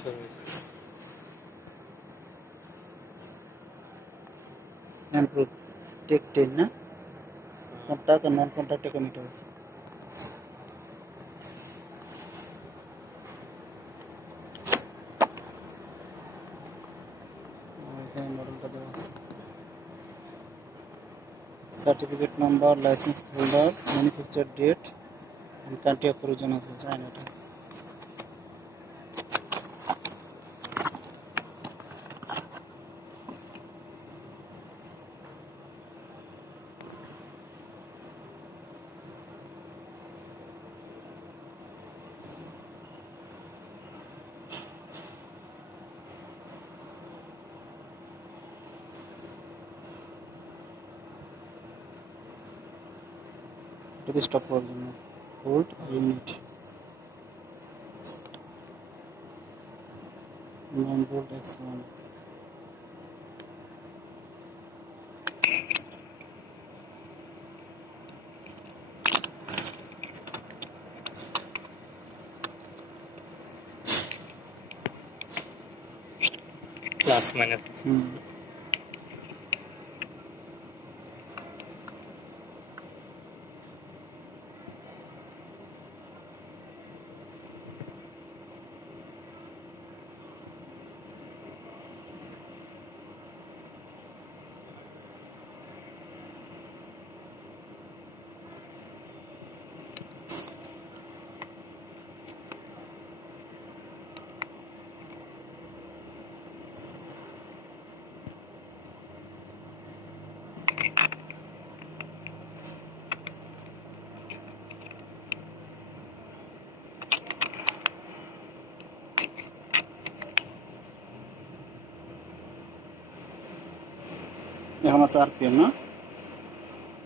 শুরু হয়েছে। TACH-10 না contact and non-contact tachometer. এখানে মডেলটা দেওয়া আছে, certificate number, license holder, manufacture date and country of origin আছে, চায়না। এটা এটাতে স্টপ করার জন্য hold unit 9 volt X1। Plus minus এখন আছে আরপিএম না,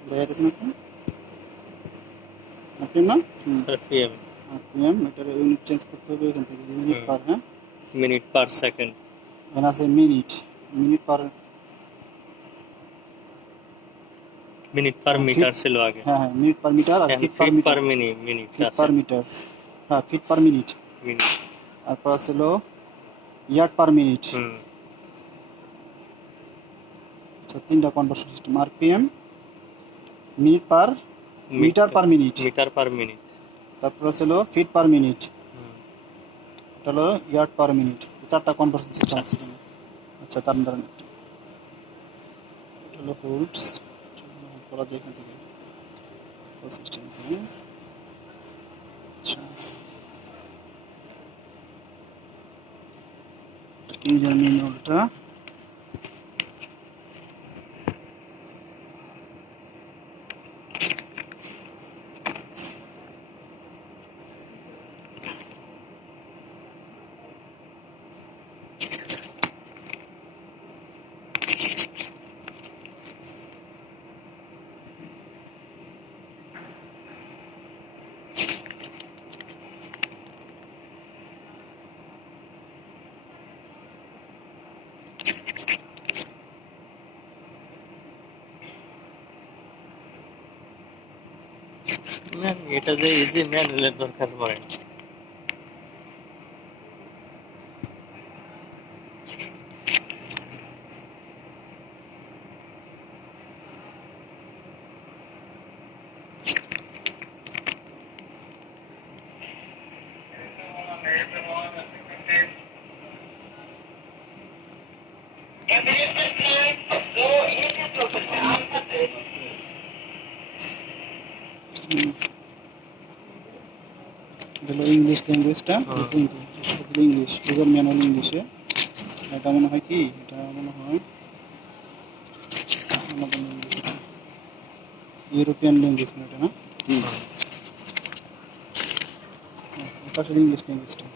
দেখাইতেছে না আরপিএম না, আরপিএম এটার ইউনিট চেঞ্জ করতে হবে এখান থেকে, মিনিট পার, হ্যাঁ মিনিট পার সেকেন্ড। এখানে আছে minute per, minute per metre ছিল আগে। হ্যাঁ মিনিট পার মিটার আর feet per metre, minute feet per metre, হ্যাঁ ফিট পার মিনিট, তারপর ছিল ইয়ার্ড পার মিনিট। আচ্ছা, তিনটা conversion system, RPM, minute per metre per minute, তারপর ছিল ফিট পার মিনিট, এটা হলো ইয়ার্ড পার মিনিট। চারটা কনভার্সন সিস্টেম আছে এখানে। আচ্ছা, তার দ্বারা এটা হলো হোল্ড করা যায় এখান থেকে সিস্টেম। আচ্ছা, ইউজার ম্যানুয়ালটা এটা যে ইজি ম্যানুয়ালের দরকার পড়ে। ইংলিশ ল্যাঙ্গুয়েজটা, ইংলিশ ইউজার ম্যানুয়াল ইংলিশে। এটা মনে হয় কি, এটা মনে হয় আমাদের ইউরোপিয়ান ল্যাঙ্গুয়েজ এটা না, আসলে ইংলিশ ল্যাঙ্গুয়েজটা